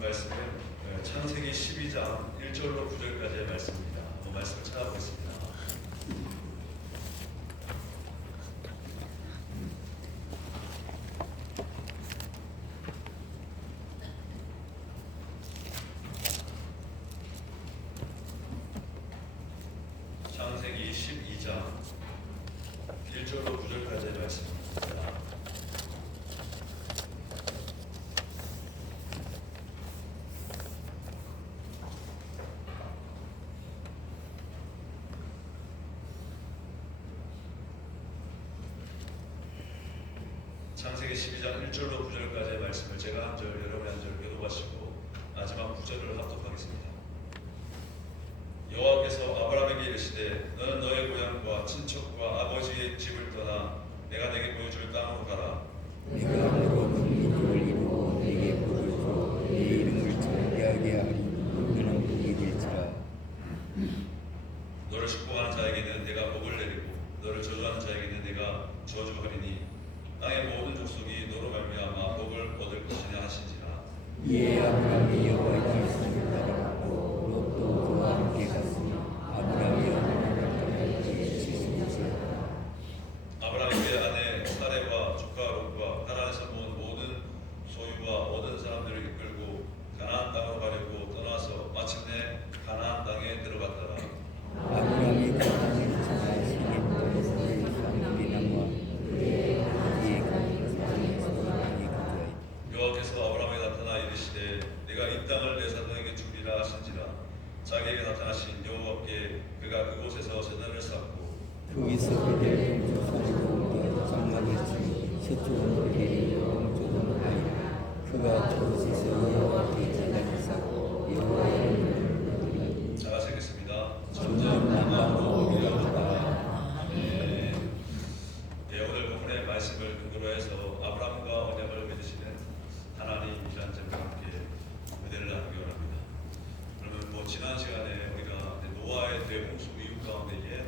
말씀은 창세기 12장 1절로 9절까지의 말씀입니다. 한번 말씀을 찾아보겠습니다. 창세기 12장 1절로 9절까지의 말씀입니다. 창세기 12장 1절로 9절까지의 말씀을 제가 한 절, 여러분이 한 절 교독하시고 마지막 9절을 합독하겠습니다. 여호와께서 아브라함에게 이르시되 너는 너의 고향과 친척과 아버지의 집을 떠나 내가 내게 보여줄 땅으로 가라. 내가 너로 국민을 이루어 내게 복을 줘 내 이름을 존귀하게 하리. 너는 복이 될지라. 너를 축복하는 자에게는 내가 복을 내리고 너를 저주하는 자에게는 내가 저주하리니 땅의 모든 족속이 너로 말미암아 복을 얻을 것이냐 하신지라. 이에 아브라함이 여호와의 말씀을 따라갔고 롯도 그와 함께 갔으니 아브라함이 어느 날까지 70세였다. 아브라함의 아내 사레와 조카 롯과 하란에서 모은 모든 소유와 얻은 사람들을 이끌고 가나안 땅으로 가려고 떠나서 마침내 가나안 땅에 들어갔더라. 아브라함이 그 땅을 찾아 시겜 동서의 산비남과 그의 아비의 그 땅에서 거기 거주하였다. 여호와께서 아브라함에게 나타나 이르시되 내가 이 땅을 내 사도에게 주리라 하신지라. 자기에게 나타나신 여호와께 그가 그곳에서 제단을 쌓고 거기서 그들 조상을 옮겨 장막을 치니 서쪽은 그들이 동쪽은 하이라. 그가 그곳에서 여호와께 제단을 쌓고 여호와의 이름을 부르니 자, 같이 읽겠습니다. 점점 남방으로 옮겨가다가 네, 오늘 본문의 말씀을 근거로 해서 아브라함과 언약을 맺으시는 하나님이라는 점과 함께 은혜를 나누기 원합니다. 그러면 지난 시간에 우리가 노아의 대홍수 이후 가운데에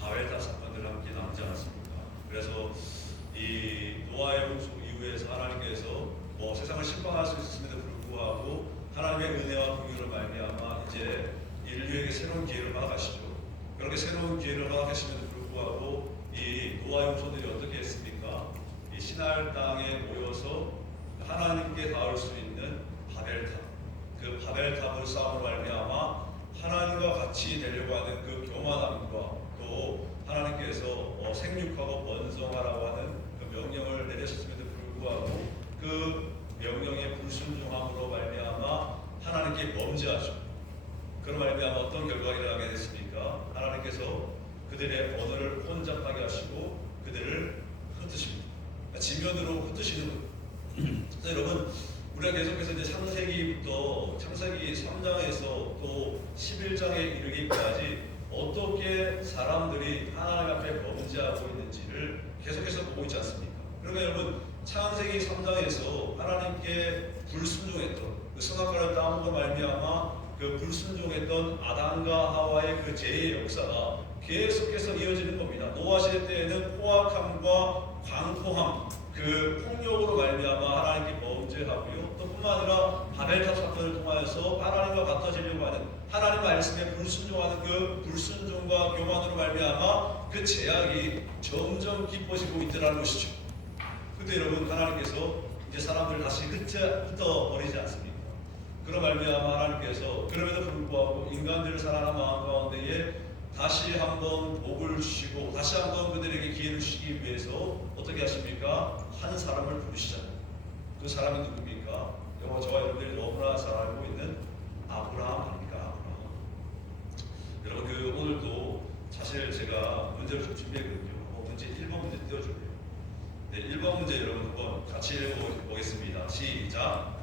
바벨탑 사건들을 함께 나누지 않았습니까? 그래서 이 노아의 홍수 이후에서 하나님께서 세상을 심판할 수 있었음에도 불구하고 하나님의 은혜와 긍휼을 말미암아 이제 인류에게 새로운 기회를 허락하시죠. 그렇게 새로운 기회를 허락하심에도 불구하고 이 노아의 후손들이 어떻게 했습니까? 이 시날 땅에 모여서 하나님께 닿을 수 있는 바벨탑, 그 바벨탑을 쌓음으로 말미암아 하나님과 같이 되려고 하는 그 교만함과 또 하나님께서 생육하고 번성하라고 하는 그 명령을 내리셨음에도 불구하고 그 명령에 불순종함으로 말미암아 하나님께 범죄하죠. 그런 말미암아 어떤 결과가 일어나게 됐습니까? 하나님께서 그들의 언어를 혼잡하게 하시고 그들을 흩으십니다. 지면으로 흩으시는 거예요. 여러분, 우리가 계속해서 이제 창세기부터 창세기 3장에서 또 11장에 이르기까지 어떻게 사람들이 하나님 앞에 범죄하고 있는지를 계속해서 보고 있지 않습니까? 그러니까 여러분, 창세기 3장에서 하나님께 불순종했던 그 선악과를 따먹어 말미암아 그 불순종했던 아담과 하와의 그 죄의 역사가 계속해서 이어지는 겁니다. 노아 시대 때에는 포악함과 광포함, 그 폭력으로 말미암아 하나님께 범죄하고요. 또 뿐만 아니라 바벨탑 사건을 통하여서 하나님과 같아지려고 하는 하나님 말씀에 불순종하는 그 불순종과 교만으로 말미암아 그 죄악이 점점 깊어지고 있더라는 것이죠. 근데 여러분, 하나님께서 이제 사람들을 다시 흩어버리지 않습니까? 그런 말미암아 하나님께서 그럼에도 불구하고 인간들을 사랑하는 마음 가운데에 다시 한번 복을 주시고 다시 한번 그들에게 기회를 주시기 위해서 어떻게 하십니까? 한 사람을 부르시잖아요. 그 사람이 누굽니까? 저와 여러분들이 너무나 잘 알고 있는 아브라함 아닙니까? 아브라함. 여러분, 그 오늘도 사실 제가 문제를 좀 준비했거든요. 문제 1번 문제 띄워줄게요. 네, 1번 문제 여러분 한번 같이 읽어보겠습니다. 시작.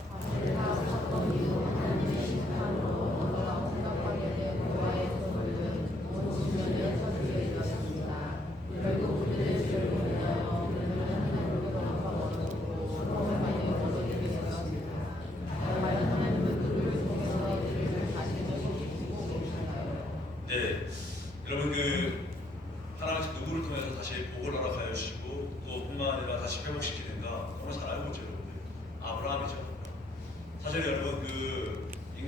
네, 여러분 하나님께서 누구를 통해서 다시 복을 허락하여 주시고 또 뿐만 아니라 다시 회복시키는가 너무 잘 알고 있죠, 여러분들. 아브라함이죠. 사실 여러분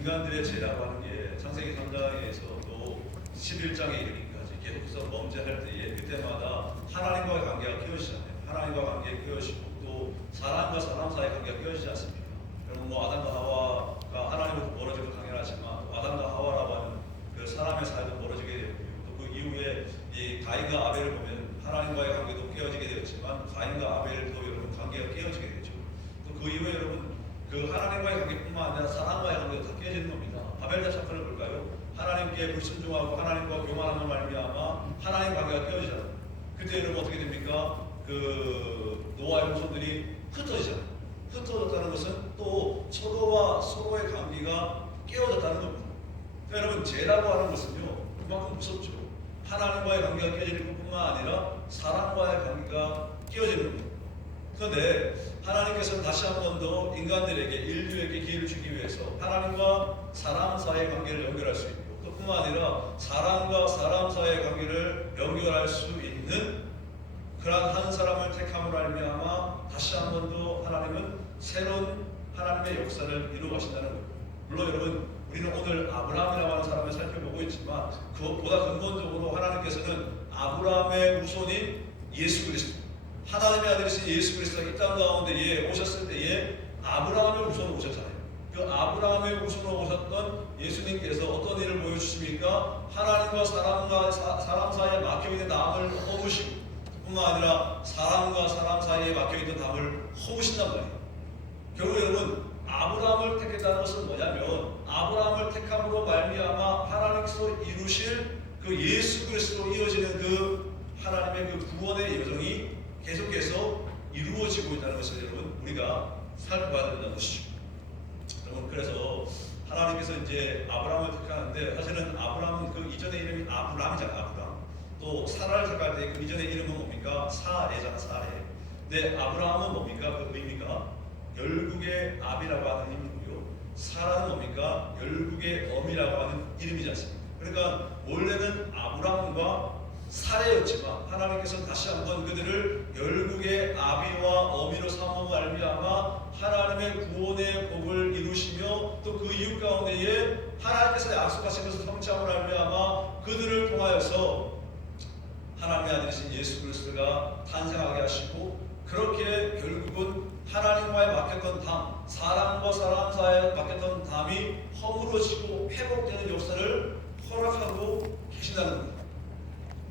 인간들의 죄라고 하는 게 창세기 3장에서 또 11장에 이르기까지 계속해서 범죄할 때에 그때마다 하나님과의 관계가 깨어지잖아요. 하나님과 관계가 깨어지고 또 사람과 사람 사이의 관계가 깨어지지 않습니까? 그럼 뭐 아담과 하와가 하나님으로부터 멀어지고 당연하지만 아담과 하와라고 하는 그 사람의 사이도 멀어지게 되었고요. 또 그 이후에 이 가인과 아벨을 보면 하나님과의 관계도 깨어지게 되었지만 가인과 아벨도 여러분 관계가 깨어지게 되죠. 또 그 이후에 여러분 그 하나님과의 관계뿐만 아니라 사람과의 관계도 다 깨어지는 겁니다. 바벨탑 사건을 볼까요? 하나님께 불순종하고 하나님과 교만하는 말미암아 하나님 관계가 깨어지잖아요. 그때 여러분 어떻게 됩니까? 그 노아의 후손들이 흩어지잖아요. 흩어졌다는 것은 또 서로와 서로의 관계가 깨어졌다는 겁니다. 그러니까 여러분 죄라고 하는 것은요 그만큼 무섭죠. 하나님과의 관계가 깨어지는 것뿐만 아니라 사람과의 관계가 깨어지는 겁니다. 그런데 하나님께서는 다시 한 번 더 인간들에게 인류에게 기회를 주기 위해서 하나님과 사람 사이의 관계를 연결할 수 있고 또 뿐만 아니라 사람과 사람 사이의 관계를 연결할 수 있는 그러한 한 사람을 택함으로 알미암아 다시 한 번 더 하나님은 새로운 하나님의 역사를 이루어 가신다는 거예요. 물론 여러분 우리는 오늘 아브라함이라고 하는 사람을 살펴보고 있지만 그것보다 근본적으로 하나님께서는 아브라함의 후손인 예수 그리스도 하나님의 아들이신 예수 그리스도가 이 땅 가운데에 오셨을 때에 아브라함의 후손으로 오셨잖아요. 그 아브라함의 후손으로 오셨던 예수님께서 어떤 일을 보여주십니까? 하나님과 사람 사이에 막혀있는 담을 허무시고 뿐만 아니라 사람과 사람 사이에 막혀있는 담을 허무신단 말이에요. 결국 여러분 아브라함을 택했다는 것은 뭐냐면 아브라함을 택함으로 말미암아 하나님께서 이루실 그 예수 그리스도로 이어지는 그 하나님의 그 구원의 여정이 계속해서 이루어지고 있다는 것을 여러분 우리가 살펴봐야 된다는 것이죠. 여러분 그래서 하나님께서 이제 아브라함을 택하는데 사실은 아브라함은 그 이전의 이름이 아브람이잖아요. 아브람. 또 사라를 택할 때 그 이전의 이름은 뭡니까? 사레잖아. 사레. 근데 아브라함은 뭡니까? 그 의미가 열국의 압이라고 하는 의미고요. 사라는 뭡니까? 열국의 엄이라고 하는 이름이지 않습니까? 그러니까 원래는 아브라함과 사례였지만 하나님께서는 다시 한번 그들을 열국의 아비와 어미로 삼음을 알미암아 하나님의 구원의 복을 이루시며 또 그 이웃 가운데에 하나님께서 약속하신 것을 성취함을 알미암아 그들을 통하여서 하나님의 아들이신 예수 그리스도가 탄생하게 하시고 그렇게 결국은 하나님과의 막혔던 담, 사람과 사람 사이에 막혔던 담이 허물어지고 회복되는 역사를 허락하고 계신다는 겁니다.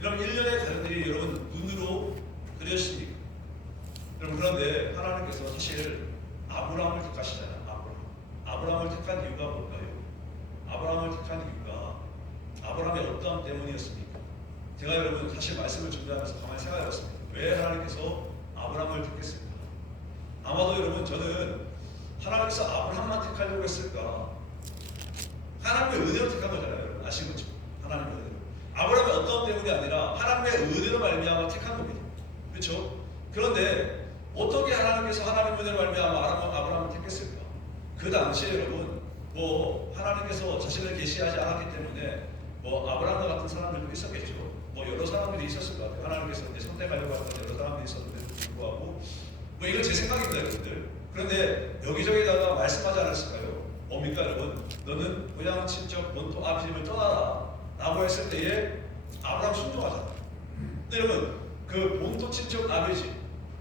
이런 일련의 과정들이 여러분 눈으로 그려집니까? 여러분 그런데 하나님께서 사실 아브라함을 택하시잖아요. 아브라함을 택한 이유가 뭘까요? 아브라함을 택한 이유가 아브라함의 어떠함 때문이었습니까? 제가 여러분 사실 말씀을 준비하면서 가만히 생각해봤습니다. 왜 하나님께서 아브라함을 택했을까? 아마도 여러분 저는 하나님께서 아브라함만 택하려고 했을까? 하나님의 은혜로 택한 거잖아요. 여러분 아시겠죠? 하나님의 은혜로. 아브라함의 어떠함 때문이 아니라 하나님의 은혜로 말미암아 택한 겁니다. 그렇죠? 그런데 어떻게 하나님께서 하나님의 은혜로 말미암아 아브라함을 택했을까? 그 당시에 여러분 뭐 하나님께서 자신을 계시하지 않았기 때문에 뭐 아브라함과 같은 사람들도 있었겠죠. 뭐 여러 사람들이 있었을 것 같아요. 하나님께서 이제 선택하려고 했던 여러 사람들이 있었는데도 불구하고 뭐 이건 제 생각입니다, 여러분들. 그런데 여기저기다가 말씀하지 않았을까요? 뭡니까, 여러분? 너는 고향, 친척, 본토, 아비 집을 떠나라 라고 했을 때에 아브라함 순종하잖아요. 근데 여러분 그 본토, 친척, 아비 집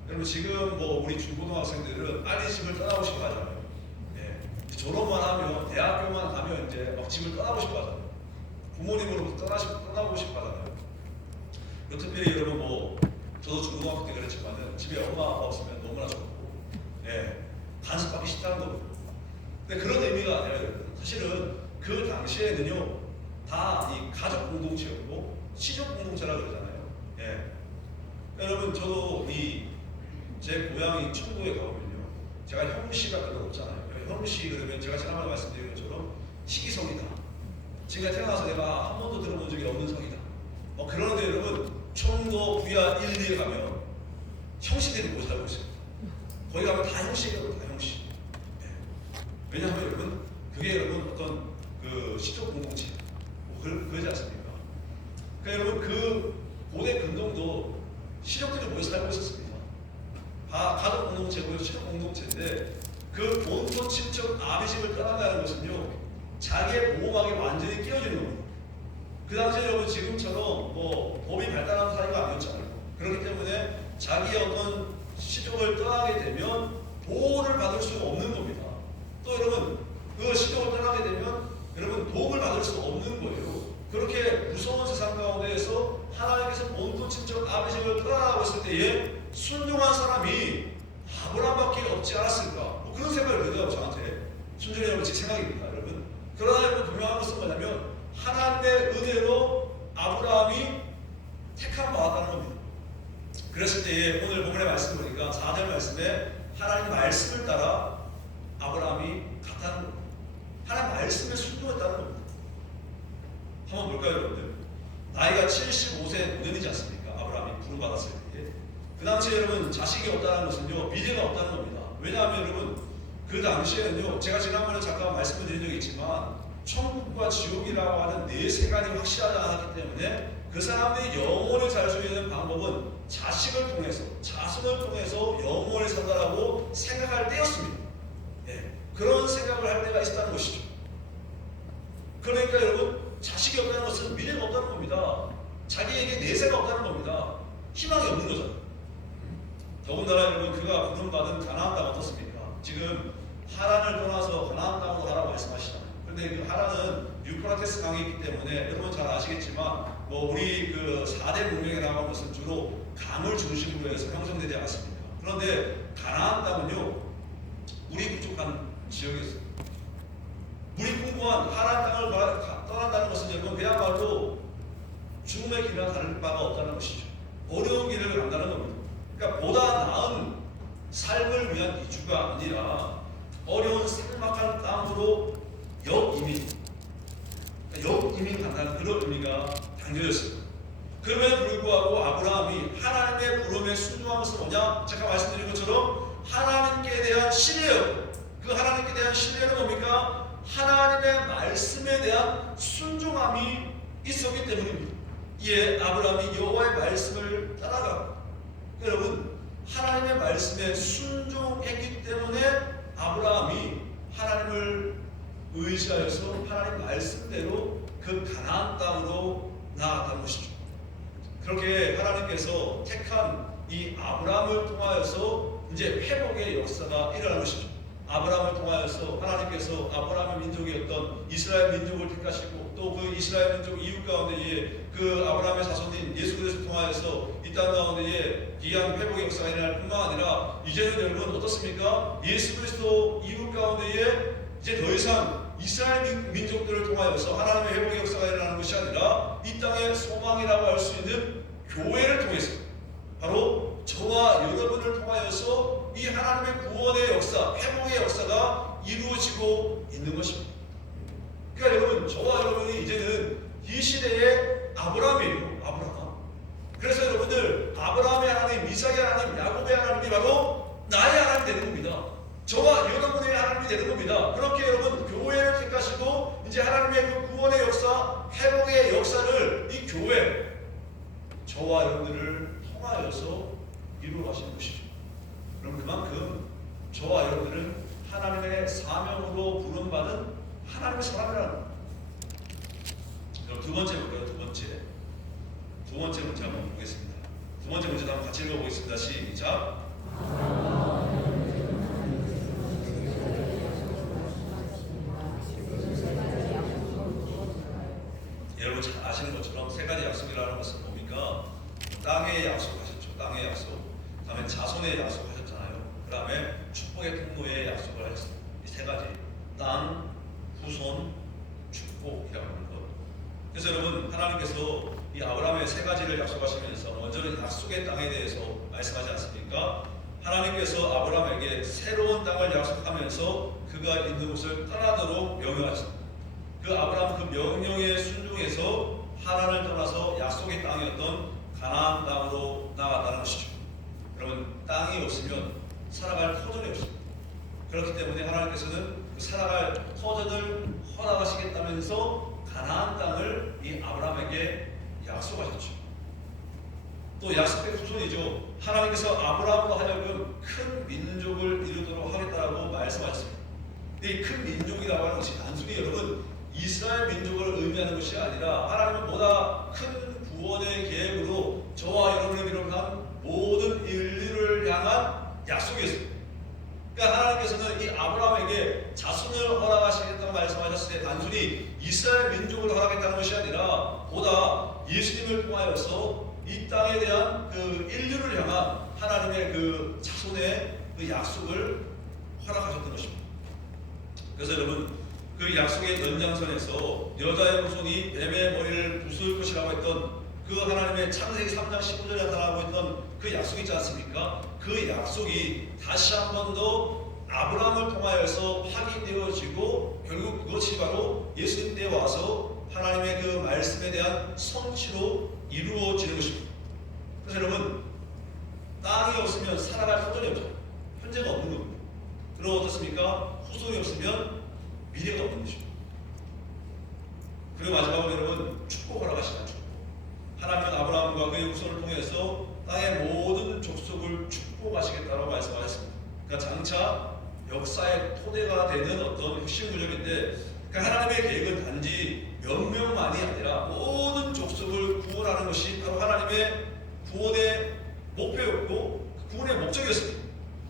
여러분 지금 뭐 우리 중고등학생들은 빨리 집을 떠나고 싶어 하잖아요. 예. 졸업만 하면 대학교만 가면 이제 막 집을 떠나고 싶어 하잖아요. 부모님으로부터 떠나고 싶어 하잖아요. 특별히 여러분 뭐 저도 중고등학교 때 그랬지만은 집에 엄마 아빠 없으면 너무나 좋고 예. 간섭받기 싫다는 거거든요. 근데 그런 의미가 아니라 여러분 사실은 그 당시에는요 다 이 가족 공동체였고 시족 공동체라고 그러잖아요. 예. 여러분 저도 제 고향인 충북에 가보면요 제가 형씨가 별로 없잖아요. 형씨 그러면 제가 지난번에 말씀드린 것처럼 시기성이다. 지금 태어나서 내가 한 번도 들어본 적이 없는 성이다. 그러는데 여러분 청도 부야 1, 2에 가면 형씨들이 못 살고 있어요. 거기 가면 다 형씨예요. 다 형씨. 네. 왜냐하면 여러분 그게 여러분 어떤 그 시족 공동체 그러지 않습니까? 그러니까 여러분 그 고대 근동도 시족들이 모여 살고 있었습니다. 가족 공동체고요, 시족 공동체인데 그 본토 친척 아비 집을 떠나가는 것은요 자기의 보호막이 완전히 깨어지는 겁니다. 그 당시에 여러분 지금처럼 뭐 법이 발달한 사회가 아니었잖아요. 그렇기 때문에 자기의 어떤 시족을 떠나게 되면 보호를 받을 수가 없는 겁니다. 또 여러분 그 시족을 떠나게 되면 여러분 도움을 받을 수 없는 거예요. 그렇게 무서운 세상 가운데에서 하나님께서 본토 친척 아비집을 떠나라고 했을 때에 순종한 사람이 아브라함밖에 없지 않았을까? 뭐 그런 생각을 들더라고요. 저한테. 순전히 여러분 제 생각입니다. 여러분. 그러나 여러분 분명한 것은 뭐냐면 하나님의 은혜로 아브라함이 택함 받았다는 겁니다. 그랬을 때에 오늘 본문의 말씀을 보니까 4절 말씀에 하나님 말씀을 따라 아브라함이 갔다는 겁니다. 하나님 말씀에 순종했다는 겁니다. 한번 볼까요, 여러분들? 나이가 75세 노년이지 않습니까? 아브라함이 부름받았을 때에. 그 당시에 여러분 자식이 없다는 것은요, 미래가 없다는 겁니다. 왜냐하면 여러분, 그 당시에는요, 제가 지난번에 잠깐 말씀을 드린 적이 있지만, 천국과 지옥이라고 하는 내세관이 확실하지 않았기 때문에 그 사람들이 영원히 살 수 있는 방법은 자식을 통해서, 자손을 통해서 영원히 산다라고 생각할 때였습니다. 예, 그런 생각을 할 때가 있었다는 것이죠. 그러니까 여러분, 자식이 없다는 것은 미래가 없다는 겁니다. 자기에게 내세가 없다는 겁니다. 희망이 없는 거잖아요. 더군다나 여러분 그가 부름받은 가나안 땅 어떻습니까? 지금 하란을 떠나서 가나안 땅으로 가라고 말씀하시잖아요. 그런데 그 하란은 유프라테스 강이 있기 때문에 여러분 잘 아시겠지만 뭐 우리 그 4대 문명이라고 하는 것은 주로 강을 중심으로 해서 형성되지 않았습니까? 그런데 가나안 땅은요 물이 부족한 지역이었어요. 물이 풍부한 하란 땅을 떠난다는 것은 여러분 그야말로 죽음의 길이나 다를 바가 없다는 것이죠. 어려운 길을 간다는 겁니다. 그러니까 보다 나은 삶을 위한 이주가 아니라 어려운 삭막한 땅으로 역이민 간다는 그런 의미가 담겨졌습니다. 그럼에도 불구하고 아브라함이 하나님의 부름에 순종한 것은 뭐냐? 제가 말씀드린 것처럼 하나님께 대한 신뢰였고 그 하나님께 대한 신뢰는 뭡니까? 하나님의 말씀에 대한 순종함이 있었기 때문입니다. 이에 아브라함이 여호와의 말씀을 따라가고 여러분 하나님의 말씀에 순종했기 때문에 아브라함이 하나님을 의지하여서 하나님 말씀대로 그 가나안 땅으로 나아갔다는 것이죠. 그렇게 하나님께서 택한 이 아브라함을 통하여서 이제 회복의 역사가 일어난 것이죠. 아브라함을 통하여서 하나님께서 아브라함의 민족이었던 이스라엘 민족을 택하시고 또 그 이스라엘 민족 이웃 가운데에 그 아브라함의 자손인 예수 그리스도를 통하여서 이 땅 가운데에 귀한 회복의 역사가 일어날 뿐만 아니라 이제는 여러분 어떻습니까? 예수 그리스도 이웃 가운데에 이제 더 이상 이스라엘 민족들을 통하여서 하나님의 회복의 역사가 일어나는 것이 아니라 이 땅의 소망이라고 할 수 있는 교회를 통해서 바로 저와 여러분을 통하여서 이 하나님의 구원의 역사, 회복의 역사가 이루어지고 있는 것입니다. 그러니까 여러분, 저와 여러분이 이제는 이 시대의 아브라함이에요. 아브라함. 그래서 여러분들 아브라함의 하나님, 이삭의 하나님, 야곱의 하나님이 바로 나의 하나님이 되는 겁니다. 저와 여러분의 하나님이 되는 겁니다. 그렇게 여러분 교회를 택하시고 이제 하나님의 그 구원의 역사, 회복의 역사를 이 교회, 저와 여러분들을 통하여서 이루어 가시는 것이죠. 그럼 그만큼 저와 여러분들은 하나님의 사명으로 부름받은 하나님의 사람이라는 겁니다. 그럼 두 번째 볼까요? 두 번째 문제 한번 보겠습니다. 두 번째 문제도 한번 같이 읽어보겠습니다. 시작. 여러분 잘 아시는 것처럼 세 가지 약속이라는 것은 뭡니까? 땅의 약속하셨죠. 땅의 약속. 그 다음에 자손의 약속하셨잖아요. 그 다음에 축복의 통로의 약속을 하셨습니다. 이 세 가지. 땅, 후손, 축복이라고 하는 것. 그래서 여러분 하나님께서 이 아브라함의 세 가지를 약속하시면서 먼저는 약속의 땅에 대해서 말씀하지 않습니까? 하나님께서 아브라함에게 새로운 땅을 약속하면서 그가 있는 곳을 떠나도록 명령하셨습니다. 그 아브라함 그 명령에 순종해서 하란을 떠나서 약속의 땅이었던 가나안 땅으로 나갔다는 것이죠. 여러분 땅이 없으면 살아갈 터전이 없습니다. 그렇기 때문에 하나님께서는 그 살아갈 터전을 허락하시겠다면서 가나안 땅을 이 아브라함에게 약속하셨죠. 또 약속의 후손이죠. 하나님께서 아브라함으로 하여금 큰 민족을 이루도록 하겠다고 말씀하셨습니다. 이 큰 민족이라고 하는 것이 단순히 여러분 것이 아니라 하나님은 보다 큰 구원의 계획으로 저와 여러분을 비롯한 모든 인류를 향한 약속이었습니다. 그러니까 하나님께서는 이 아브라함에게 자손을 허락하시겠다고 말씀하셨을 때 단순히 이스라엘 민족을 허락했다는 것이 아니라 보다 예수님을 통하여서 이 땅에 대한 그 인류를 향한 하나님의 그 자손의 그 약속을 허락하셨던 것입니다. 그래서 여러분, 그 약속의 연장선에서 여자의 후손이 뱀의 머리를 부술 것이라고 했던 그 하나님의 창세기 3장 15절에 나타나고 있던 그 약속이 있지 않습니까? 그 약속이 다시 한 번 더 아브라함을 통하여서 확인되어지고 결국 그것이 바로 예수님 때 와서 하나님의 그 말씀에 대한 성취로 이루어지는 것입니다. 그래서 여러분, 땅이 없으면 살아갈 터전이 없잖아요. 현재가 없는 겁니다. 그럼 어떻습니까? 후손이 없으면 미래가 없는 것입니다. 그리고 마지막으로 여러분, 축복 허락하시는 축복. 하나님은 아브라함과 그의 후손을 통해서 땅의 모든 족속을 축복하시겠다고 말씀하셨습니다. 그러니까 장차 역사의 토대가 되는 어떤 핵심 구절인데, 그러니까 하나님의 계획은 단지 몇 명만이 아니라 모든 족속을 구원하는 것이 바로 하나님의 구원의 목표였고 구원의 목적이었습니다.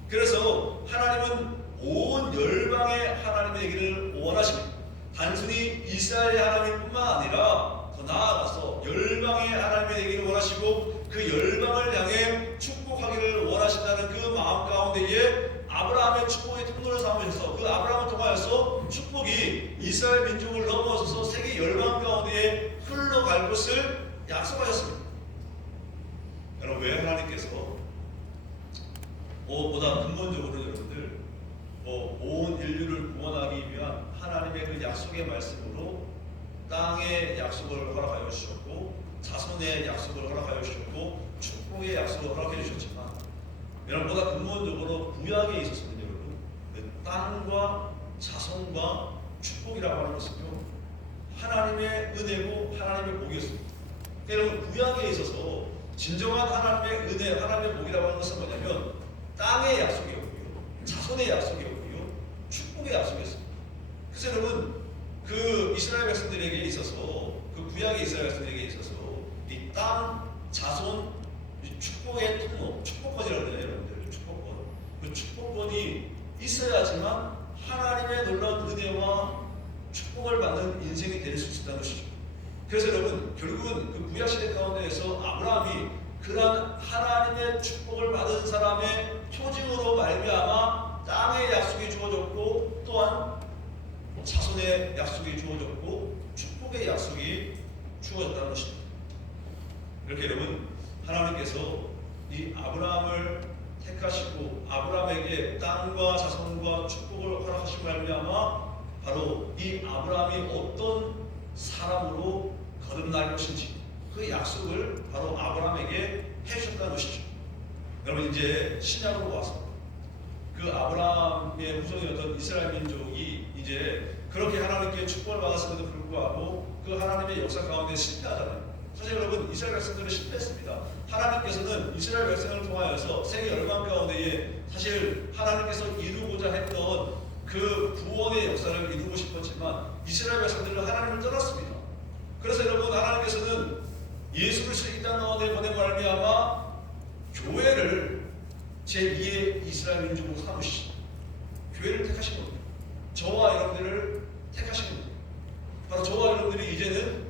그래서 하나님은 온 열방의 하나님의 되기를 원하십니다. 단순히 이스라엘의 하나님뿐만 아니라 더 나아가서 열방의 하나님의 되기를 원하시고 그 열방을 향해 축복하기를 원하신다는 그 마음 가운데에 아브라함의 축복의 통로를 삼으셔서 그 아브라함을 통하여서 축복이 이스라엘 민족을 넘어서서 세계 열방 가운데에 흘러갈 것을 약속하셨습니다. 여러분, 왜 하나님께서 보다 근본적으로 여러분들 온 인류를 구원하기 위한 하나님의 그 약속의 말씀으로 땅의 약속을 허락하여 주셨고 자손의 약속을 허락하여 주셨고 축복의 약속을 허락해 주셨지만 여러분보다 근본적으로 구약에 있었거든요. 여러분, 그 땅과 자손과 축복이라고 하는 것은요 하나님의 은혜고 하나님의 복이었습니다. 그러니까 여러분, 구약에 있어서 진정한 하나님의 은혜, 하나님의 복이라고 하는 것은 뭐냐면 땅의 약속이었고요, 자손의 약속이었고요, 축복의 약속이었습니다. 그래서 여러분, 그 이스라엘 백성들에게 있어서, 그 구약의 이스라엘 백성들에게 있어서 이 땅, 자손, 이 축복의 통로, 축복권이라고 해요, 여러분들. 축복권. 그 축복권이 있어야지만 하나님의 놀라운 은혜와 축복을 받는 인생이 될 수 있다는 것이죠. 그래서 여러분, 결국은 그 구약 시대 가운데에서 아브라함이 그러한 하나님의 축복을 받은 사람의 표징으로 말미암아 땅의 약속이 주어졌고 또한 자손의 약속이 주어졌고 축복의 약속이 주어졌다는 것입니다. 이렇게 여러분, 하나님께서 이 아브라함을 택하시고 아브라함에게 땅과 자손과 축복을 허락하신 말미암아 바로 이 아브라함이 어떤 사람으로 거듭날 것인지 그 약속을 바로 아브라함에게 해주셨다는 것이죠. 여러분, 이제 신약으로 와서 그 아브라함의 후손이었던 이스라엘 민족이 이제 그렇게 하나님께 축복을 받았음에도 불구하고 그 하나님의 역사 가운데 실패하잖아요. 사실 여러분, 이스라엘 백성들은 실패했습니다. 하나님께서는 이스라엘 백성을 통하여서 세계 열방 가운데에 사실 하나님께서 이루고자 했던 그 구원의 역사를 이루고 싶었지만 이스라엘 백성들은 하나님을 떠났습니다. 그래서 여러분, 하나님께서는 예수 그리스도를 이 땅 가운데 보내 말미암아 교회를 제2의 이스라엘 민족으로 삼으시고 교회를 택하신 겁니다. 저와 여러분들을 택하신 겁니다. 바로 저와 여러분들이 이제는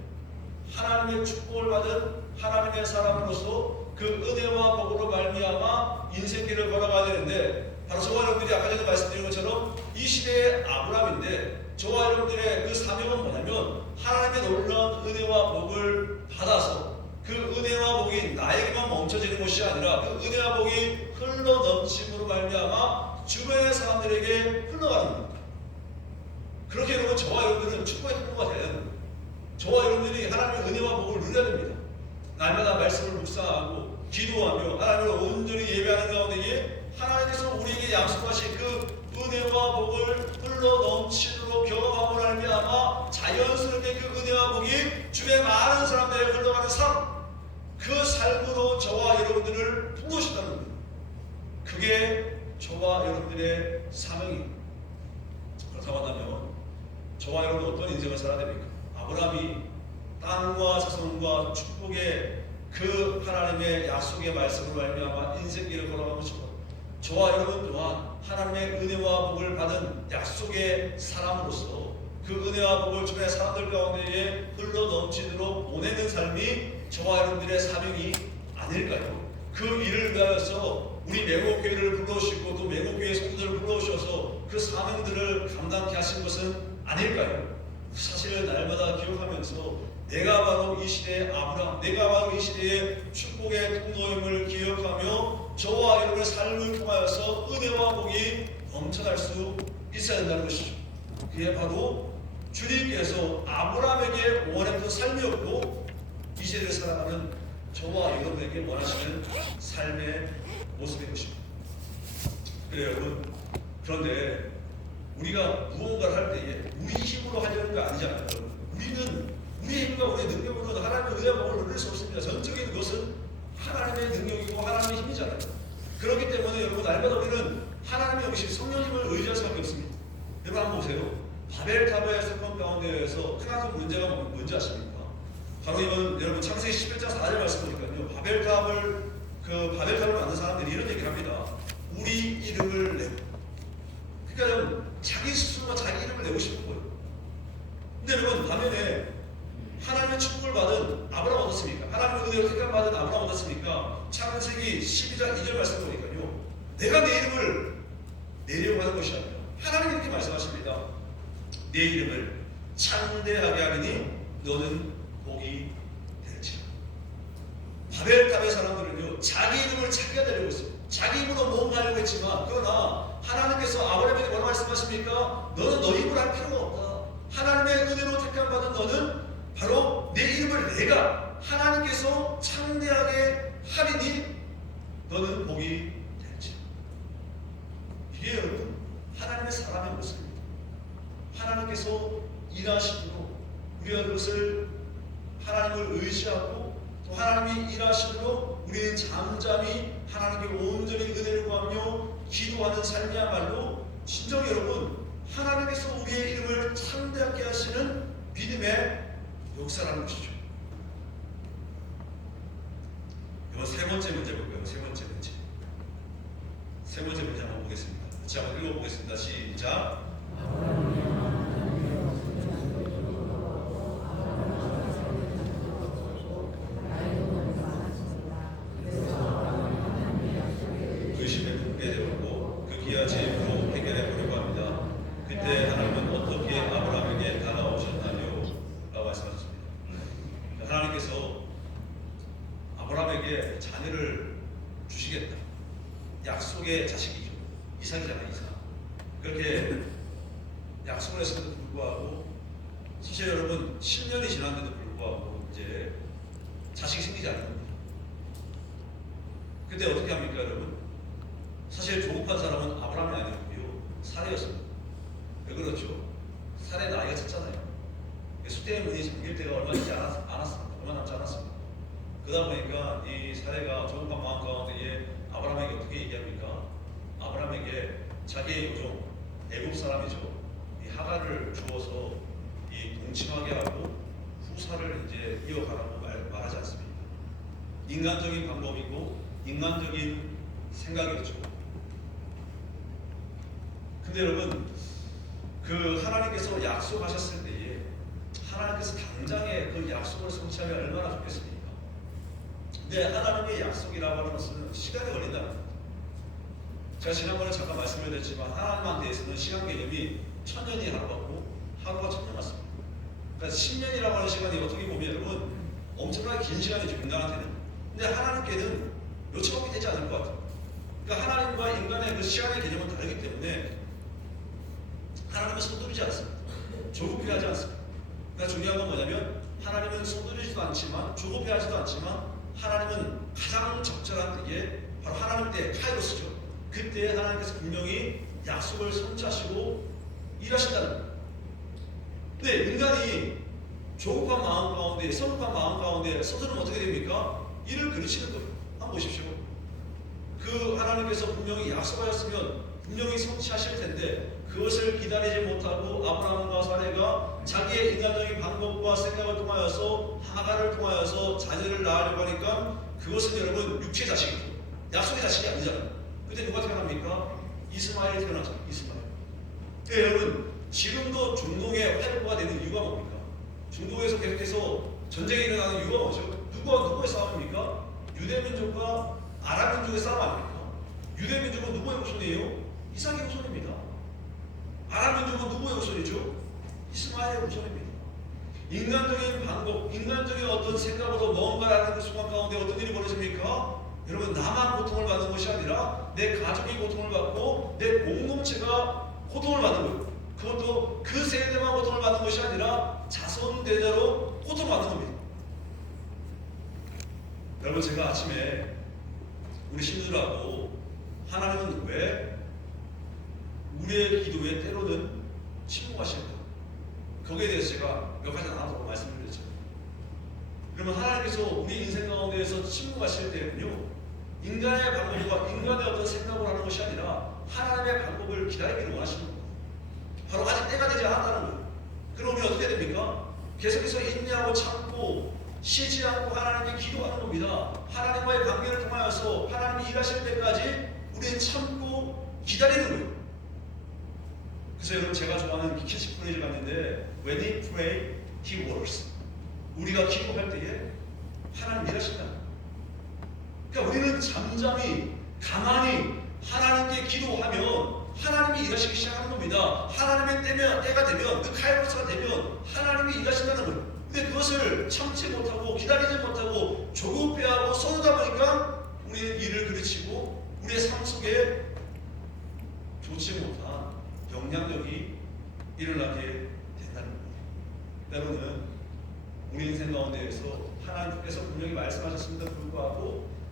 하나님의 축복을 받은 하나님의 사람으로서 그 은혜와 복으로 말미암아 인생길을 걸어가야 되는데 바로 저와 여러분들이 아까 전에 말씀드린 것처럼 이 시대의 아브라함인데 저와 여러분들의 그 사명은 뭐냐면 하나님의 놀라운 은혜와 복을 받아서 그 은혜와 복이 나에게만 멈춰지는 것이 아니라 그 은혜와 복이 흘러 넘침으로 말미암아 주변의 사람들에게 흘러가는 겁니다. 그렇게 여러분, 저와 여러분들은 축복의 통로가 되어야 됩니다. 저와 여러분들이 하나님의 은혜와 복을 누려야 됩니다. 날마다 말씀을 묵상하고 기도하며 하나님을 온전히 예배하는 가운데에 하나님께서 우리에게 약속하신 그 은혜와 복을 흘러 넘치도록 경험함으로 말미암아 자연스럽게 그 은혜와 복이 주변 많은 사람들에게 흘러가는 삶, 그 삶으로 저와 여러분들을 부르신다는 겁니다. 그게 저와 여러분들의 사명입니다. 그렇다고 한다면 저와 여러분은 어떤 인생을 살아야 됩니까? 아브라함이 땅과 자손과 축복의 그 하나님의 약속의 말씀으로 말미암아 인생길을 걸어가는 것처럼 저와 여러분 또한 하나님의 은혜와 복을 받은 약속의 사람으로서 그 은혜와 복을 주변의 사람들 가운데에 흘러 넘치도록 보내는 삶이 저와 여러분들의 사명이 아닐까요? 그 일을 위하여서 우리 매곡교회를 불러오시고 또 매곡교회 성도들을 불러오셔서 그 사명들을 감당케 하신 것은 아닐까요? 사실 날마다 기억하면서 내가 바로 이 시대의 아브라함, 내가 바로 이 시대의 축복의 통로임을 기억하며 저와 여러분의 삶을 통하여서 은혜와 복이 넘쳐날 수 있어야 된다는 것이죠. 그게 바로 주님께서 아브라함에게 원했던 삶이었고 이 시대를 살아가는 저와 여러분에게 원하시는 삶의 모습인 것입니다. 그래요 여러분. 그런데 우리가 무언가를 할 때에 우리 힘으로 하려는 거 아니잖아요. 우리는 우리의 힘과 우리의 능력으로 하나님의 은혜와 복을 누릴 수 없습니다. 전적인 것은 하나님의 능력이고 하나님의 힘이잖아요. 그렇기 때문에 여러분 날마다 우리는 하나님의 영신 성령님을 의지할 수밖에 없습니다. 여러분 한번 보세요. 바벨탑의 사건 가운데에서 크나큰 문제가 뭔지 아십니까? 바로 이건 여러분 창세기 11장 4절 말씀 보니까요. 바벨탑을 만든 사람들이 이런 얘기를 합니다. 우리 이름을 내고. 그러니까 여러분 자기 스스로가 자기 이름을 내고 싶은 거예요. 근데 여러분 반면에 하나님의 축복을 받은 아브라함 어떻습니까? 하나님의 은혜를 택함 받은 아브라함 어떻습니까? 창세기 12장 2절 말씀 보니까요. 내가 내 이름을 내려고 하는 것이 아니라 하나님이 이렇게 말씀하십니다. 내 이름을 창대하게 하리니 너는 복이 될지라. 바벨탑의 사람들은요 자기 이름을 찾게 하려고 했어요. 자기 힘으로 뭔가 하려고 했지만 그러나 하나님께서 아브라함에게 뭐라고 말씀하십니까? 너는 너 힘으로 할 필요가 없다. 하나님의 은혜로 택함 받은 너는 바로 내 이름을 내가 하나님께서 창대하게 하리니 너는 복이 될지라. 이게 여러분 하나님의 사람의 모습입니다. 하나님께서 일하심으로 우리가 그것을 하나님을 의지하고 또 하나님이 일하심으로 우리는 잠잠히 하나님께 온전히 은혜를 구하며 기도하는 삶이야말로 진정 여러분 하나님께서 우리의 이름을 창대하게 하시는 믿음의 역사라는 것이죠. 이번 세 번째 문제 볼까요? 세 번째 문제. 세 번째 문제 한번 보겠습니다. 자, 한번 읽어보겠습니다. 시작. 의심에 붙게 되었고 그 귀하지 힘으로 해결해 보려고 합니다. 그때 하나님은 어떻게 아브라함에게 다가오셨나요? 라고 말씀하셨습니다. 하나님께서 아브라함에게 자녀를 주시겠다. 약속의 자식이죠. 이삭이잖아요. 이삭. 그렇게 약속을 했음에도 불구하고 사실 여러분 10년이 지났는데도 불구하고 이제 자식이 생기지 않는 겁니다. 그때 어떻게 합니까 여러분? 사실 조급한 사람은 아브라함이 아니었고요. 사례였습니다. 왜 그렇죠? 사례 나이가 찼잖아요. 수태의 문이 잠길 때가 얼마 남지 않았습니다. 얼마 남지 않았습니다. 그러다 보니까 이 사례가 조급한 마음 가운데에 아브라함에게 어떻게 얘기합니까? 아브라함에게 자기의 요종 애굽 사람이죠. 이 하갈을 주어서 이 동침하게 하고 후사를 이제 이어가라고 말하지 않습니다. 인간적인 방법이고 인간적인 생각이었죠. 근데 여러분 그 하나님께서 약속하셨을 때에 하나님께서 당장에 그 약속을 성취하면 얼마나 좋겠습니까? 근데 하나님의 약속이라고 하는 것은 시간이 걸린다는 겁니다. 제가 지난번에 잠깐 말씀을 드렸지만 하나님한테서는 시간 개념이 1000년이 하루 같고 하루가 1000년 같습니다. 그러니까 10년이라고 하는 시간이 어떻게 보면 여러분 엄청나게 긴 시간이죠. 인간한테는. 근데 하나님께는 요청이 되지 않을 것 같아요. 그러니까 하나님과 인간의 그 시간의 개념은 다르기 때문에 하나님은 서두르지 않습니다. 조급해하지 않습니다. 그러니까 중요한 건 뭐냐면 하나님은 서두르지도 않지만 조급해하지도 않지만 하나님은 가장 적절한 때에 바로 하나님 때 카이로스죠. 그때 하나님께서 분명히 약속을 성취하시고 일하신다는 거예요. 근데 인간이 조급한 마음 가운데 성급한 마음 가운데 서두르면 어떻게 됩니까? 일을 그르치는 거예요. 한번 보십시오. 그 하나님께서 분명히 약속하셨으면 분명히 성취하실 텐데 그것을 기다리지 못하고 아브라함과 사레가 자기의 인간적인 방법과 생각을 통하여서 하가를 통하여서 자녀를 낳으려고 하니까 그것은 여러분 육체 자식이죠. 약속의 자식이 아니잖아요. 근데 누가 태어납니까? 이스마엘이 태어나죠. 이스마엘. 네, 여러분 지금도 중동의 활보가 되는 이유가 뭡니까? 중동에서 계속해서 전쟁이 일어나는 이유가 뭐죠? 누구의 싸움입니까? 유대민족과 아랍민족의 싸움 아닙니까? 유대민족은 누구의 후손이에요? 이삭의 후손입니다. 아랍민족은 누구의 후손이죠? 이스마엘의 후손입니다. 인간적인 방법, 인간적인 어떤 생각으로 뭔가라는 그 순간 가운데 어떤 일이 벌어집니까? 여러분 나만 고통을 받는 것이 아니라 내 가족이 고통을 받고 내 공동체가 고통을 받는 거예요. 그것도 그 세대만 고통을 받는 것이 아니라 자손 대대로 고통받는 겁니다. 여러분 제가 아침에 우리 신부들하고 하나님은 왜 우리의 기도에 때로는 침묵하실까? 거기에 대해서 제가 몇 가지 나눠서 말씀을 드렸죠. 그러면 하나님께서 우리 인생 가운데에서 침묵하실 때는요, 인간의 방법과 인간의 어떤 생각을 하는 것이 아니라 하나님의 방법을 기다리기를 원하시는 겁니다. 바로 아직 때가 되지 않았다는 거예요. 그럼 우리 어떻게 됩니까? 계속해서 인내하고 참고 쉬지 않고 하나님께 기도하는 겁니다. 하나님과의 관계를 통하여서 하나님이 일하실 때까지 우리는 참고 기다리는 거예요. 그래서 여러분 제가 좋아하는 캐치프레이즈가 있는데 When we pray, He works. 우리가 기도할 때에 하나님 일하신다. 그러니까 우리는 잠잠히 가만히 하나님께 기도하면 하나님이 일하시기 시작하는 겁니다. 하나님의 때가 되면 그 카이로스가 되면 하나님이 일하신다는 거예요. 근데 그것을 참지 못하고 기다리지 못하고 조급해하고 서두다 보니까 우리는 일을 그르치고 우리의 삶 속에 좋지 못한 영향력이 일어나게 된다는 거예요. 때로는 우리 인생 가운데에서 하나님께서 분명히 말씀하셨음에도 불구하고